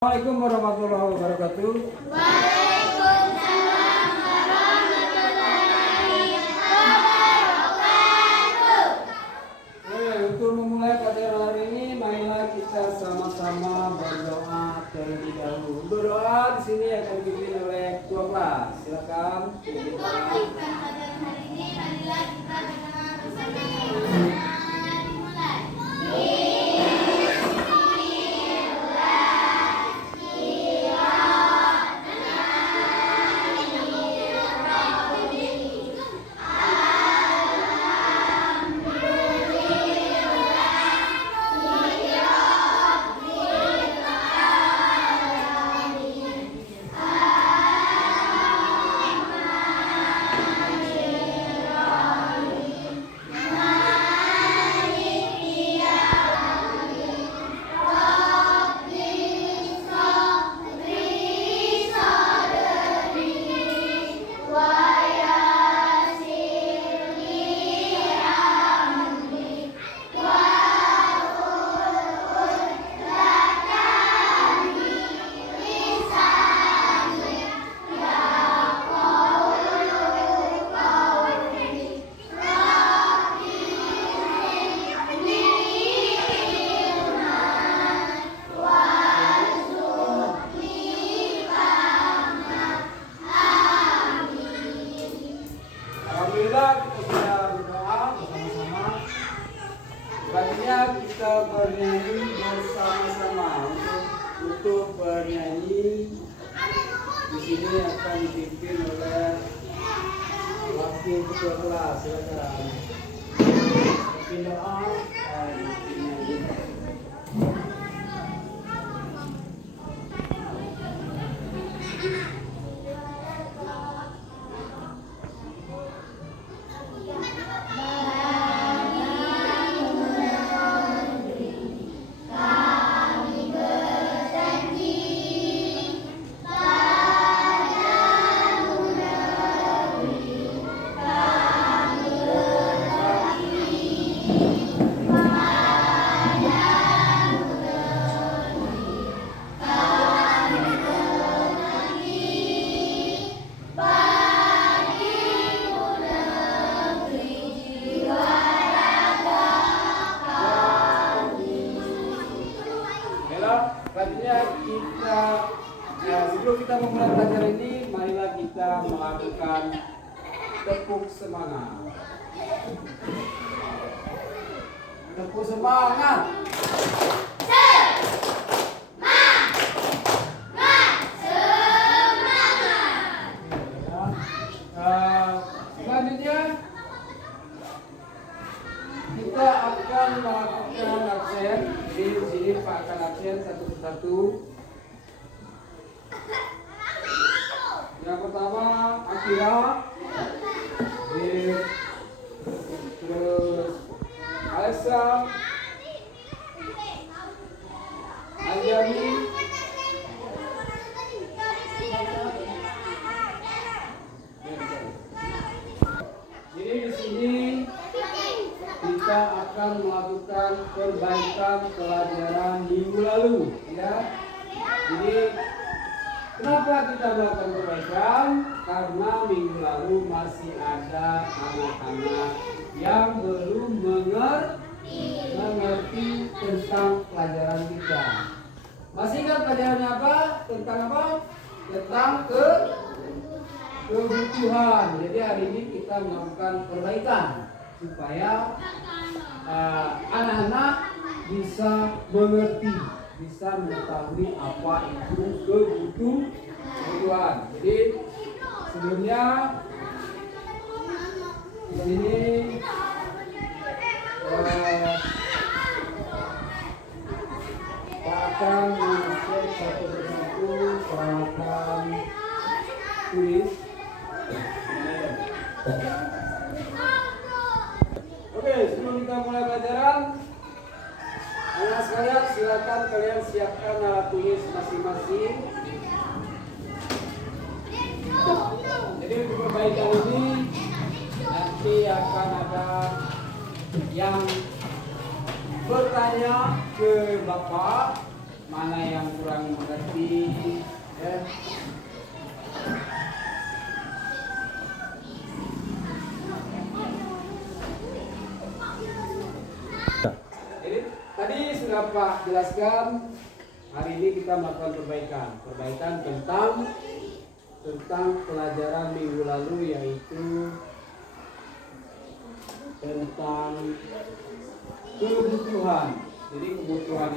Assalamualaikum warahmatullahi wabarakatuh. Waalaikumsalam warahmatullahi wabarakatuh. Untuk memulai pelajaran hari ini, marilah kita sama-sama berdoa terlebih dahulu. Berdoa di sini akan dipimpin oleh ketua kelas. Silakan. Untuk memulai pelajaran hari ini, marilah kita berdoa bersama-sama. Dimulai. Alhamdulillah kita sudah berdoa bersama-sama. Selanjutnya kita bernyanyi bersama-sama. Untuk bernyanyi di sini akan dipimpin oleh wakil ketua kelas. Silakan. Pimpin doa dan bernyanyi. Selanjutnya sebelum kita memulai pelajaran ini, marilah kita melakukan tepuk semangat. Tepuk semangat. Selanjutnya kita akan melakukan absen. Di sini Pak akan absen satu persatu. Yang pertama Akira, terus Alessa, Anjani, jadi di sini kita akan melakukan perbaikan pelajaran minggu lalu, ya. Jadi kenapa kita melakukan perbaikan? Karena minggu lalu masih ada anak-anak yang belum mengerti tentang pelajaran kita. Masih ingat pelajarannya apa? Tentang apa? Tentang kebutuhan. Jadi hari ini kita melakukan perbaikan supaya anak-anak bisa mengerti, bisa mengetahui apa itu kebutuhan. Jadi sebelumnya di sini Pak akan mengecek satu persatu, Pak akan tulis. Oke, sebelum kita mulai pelajaran, anak sekalian silakan kalian siapkan alat tulis masing-masing. Jadi untuk perbaikan ini nanti akan ada yang bertanya ke Bapak mana yang kurang mengerti ya. Jadi tadi sudah Pak jelaskan, hari ini kita melakukan perbaikan tentang pelajaran minggu lalu, yaitu tentang kebutuhan. Jadi kebutuhan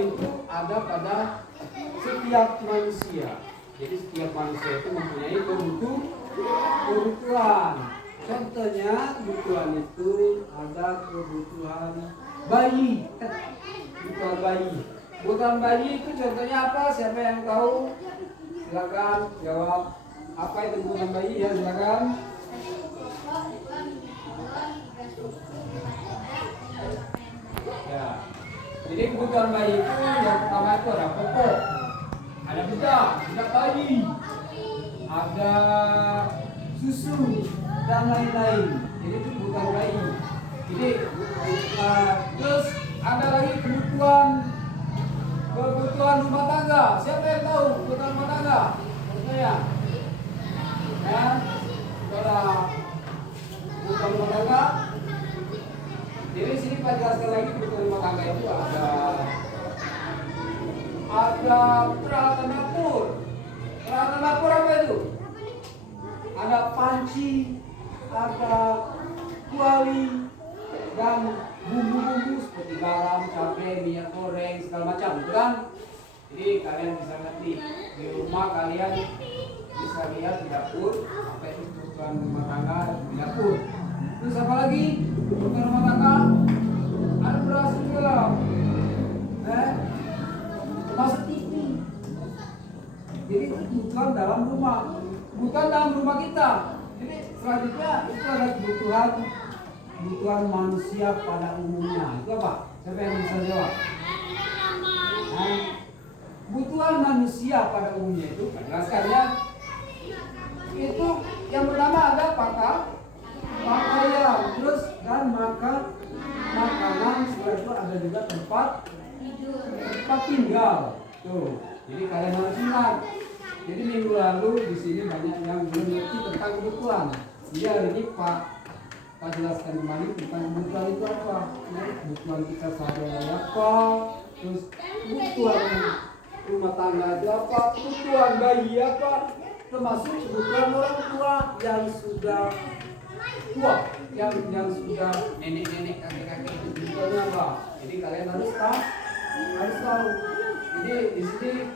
itu ada pada setiap manusia. Jadi setiap manusia itu mempunyai kebutuhan. Contohnya kebutuhan itu ada kebutuhan bayi. Kebutuhan bayi itu contohnya apa? Siapa yang tahu? Silakan jawab. Apa itu kebutuhan bayi ya? Silakan. Ya. Jadi kebutuhan bayi itu yang pertama itu ada popok, ada bedak bayi, ada susu dan lain-lain. Jadi itu kebutuhan bayi. Jadi terus ada lagi kebutuhan rumah tangga. Siapa yang tahu kebutuhan rumah tangga? Saya. Ya, saudara. Kebutuhan rumah tangga. Jadi sini Pak jelaskan lagi kebutuhan rumah tangga itu ada peralatan dapur. Peralatan dapur apa itu? Ada panci, ada kuali, dan bumbu-bumbu seperti garam, cabai, minyak goreng, segala macam, kan? Jadi kalian bisa ngerti di rumah kalian bisa lihat di dapur apa itu kebutuhan rumah tangga di dapur. Terus apa lagi? Kebutuhan rumah tangga ada beras juga, termasuk TV. Jadi itu kebutuhan dalam rumah, bukan dalam rumah kita. Jadi selanjutnya itu ada kebutuhan manusia pada umumnya. Itu apa? Siapa yang bisa jawab? Kebutuhan manusia pada umumnya itu, jelaskan ya. Itu yang pertama ada pakaian, terus dan makanan, setelah itu ada juga tempat tinggal. Tuh, jadi kalian harus ingat. Jadi minggu lalu di sini banyak yang belum ngerti tentang kebutuhan. Jadi hari ini Pak jelaskan kembali tentang kebutuhan itu apa. Kebutuhan kita sehari-hari apa, terus kebutuhan rumah tangga itu apa, kebutuhan bayi apa, termasuk kebutuhan orang tua yang sudah tua, yang sudah nenek-nenek, kakek-kakek itu kebutuhannya apa. Jadi kalian harus tahu. Jadi di sini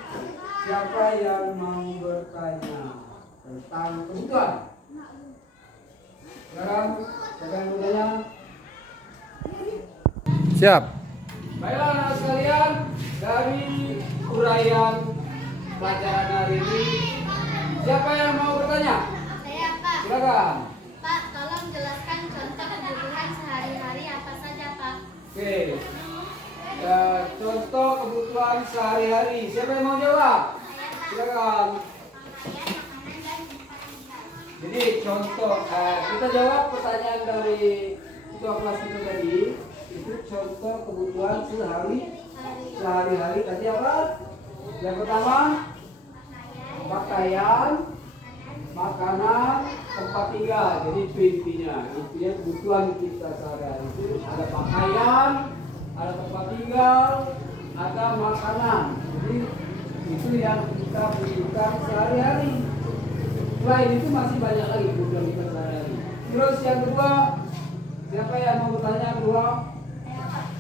siapa yang mau bertanya tentang kebutuhan? Sekarang siapa yang bertanya? Siap. Baiklah anak sekalian, dari uraian pelajaran hari ini, siapa yang mau bertanya? Saya, Pak. Silakan. Pak, tolong jelaskan contoh kebutuhan sehari-hari apa saja, Pak? Oke. Contoh kebutuhan sehari-hari. Siapa yang mau jawab? Silakan. Jadi contoh, kita jawab pertanyaan dari ketua kelas kita tadi. Itu contoh kebutuhan sehari-hari tadi apa? Yang pertama, pakaian, makanan, tempat tinggal. Jadi itu intinya kebutuhan kita sehari-hari itu ada pakaian, ada tempat tinggal, ada makanan. Jadi itu yang kita butuhkan sehari-hari. Selain itu masih banyak lagi kebutuhan kita sehari-hari. Terus yang kedua, siapa yang mau bertanya kedua?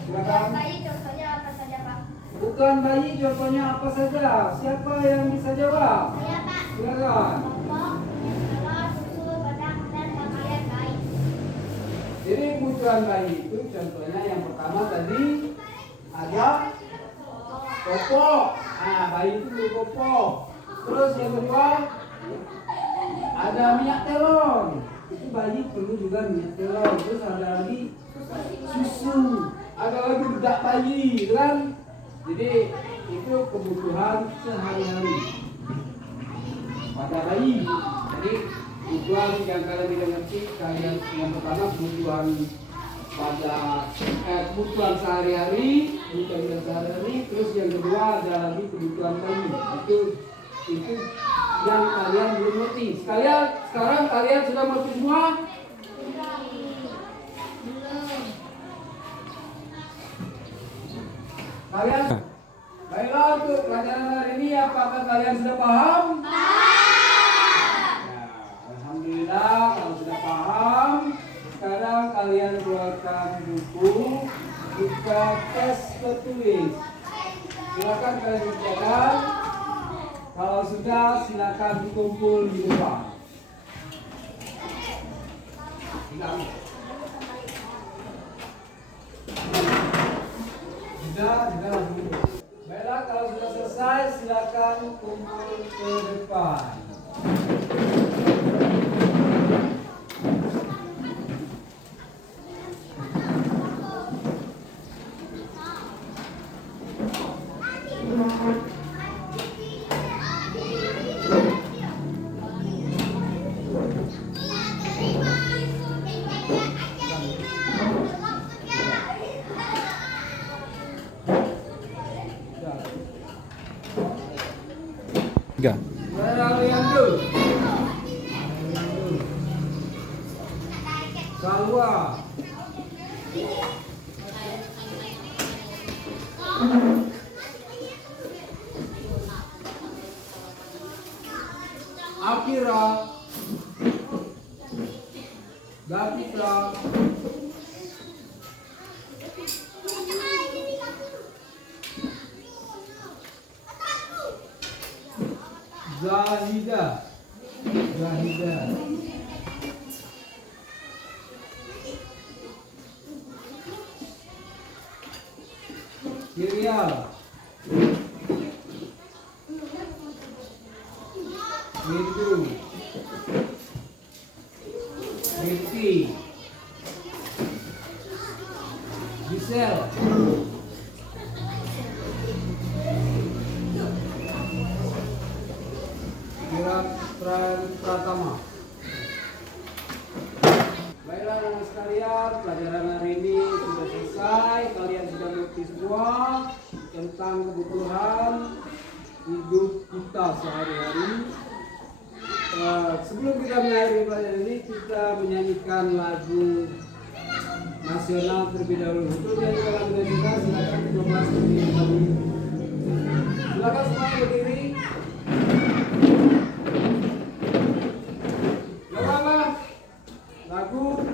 Silakan. Bayi contohnya apa saja, Pak? Kebutuhan bayi contohnya apa saja? Siapa yang bisa jawab? Saya, Pak. Silakan. Popok, telur, susu, bedak, dan pakaian bayi. Jadi kebutuhan bayi itu contohnya yang pertama tadi ada popok. Nah, bayi itu perlu popok. Terus yang kedua ada minyak telon. Itu bayi perlu juga minyak telon. Terus ada lagi susu. Ada lagi bedak bayi, kan? Jadi itu kebutuhan sehari-hari pada bayi. Jadi kebutuhan yang kalian tidak ngerti, kalian yang pertama kebutuhan pada kebutuhan sehari-hari, terus yang kedua ada lagi kebutuhan bayi. Itu yang kalian belum ngerti. Sekarang kalian sudah ngerti semua? Kalian? Baiklah, untuk pelajaran hari ini apakah kalian sudah paham? Alhamdulillah, kalau sudah paham, sekarang kalian keluarkan buku, buka tes tertulis. Silakan kalian kerjakan. Kalau sudah, silakan dikumpul di depan. Sudah langsung. Baiklah, kalau sudah selesai, silakan kumpul ke depan. Salwa. Akira. Gapitra. Zahida. Kirial. Itu. Riti. Gisel. Pratama. Baiklah anak sekalian, pelajaran hari ini sudah selesai. Kalian sudah mengerti semua tentang kebutuhan hidup kita sehari-hari. Sebelum kita mengakhiri pelajaran ini, kita menyanyikan lagu nasional terlebih dahulu. Untuk menyanyikan lagu nasional, silakan kedua kelas berdiri. Silakan semua berdiri. Lagu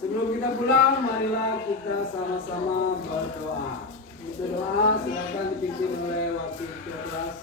sebelum kita pulang, marilah kita sama-sama berdoa. Untuk doa silakan dipimpin oleh wakil kelas.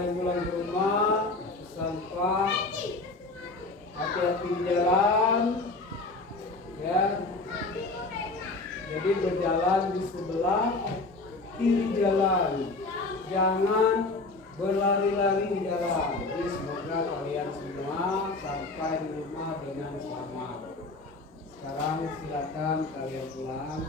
kalian pulang ke rumah, pesan Pak, hati-hati di jalan, ya. Jadi berjalan di sebelah kiri jalan, jangan berlari-lari di jalan. Jadi semoga kalian semua sampai di rumah dengan selamat. Sekarang silakan kalian pulang.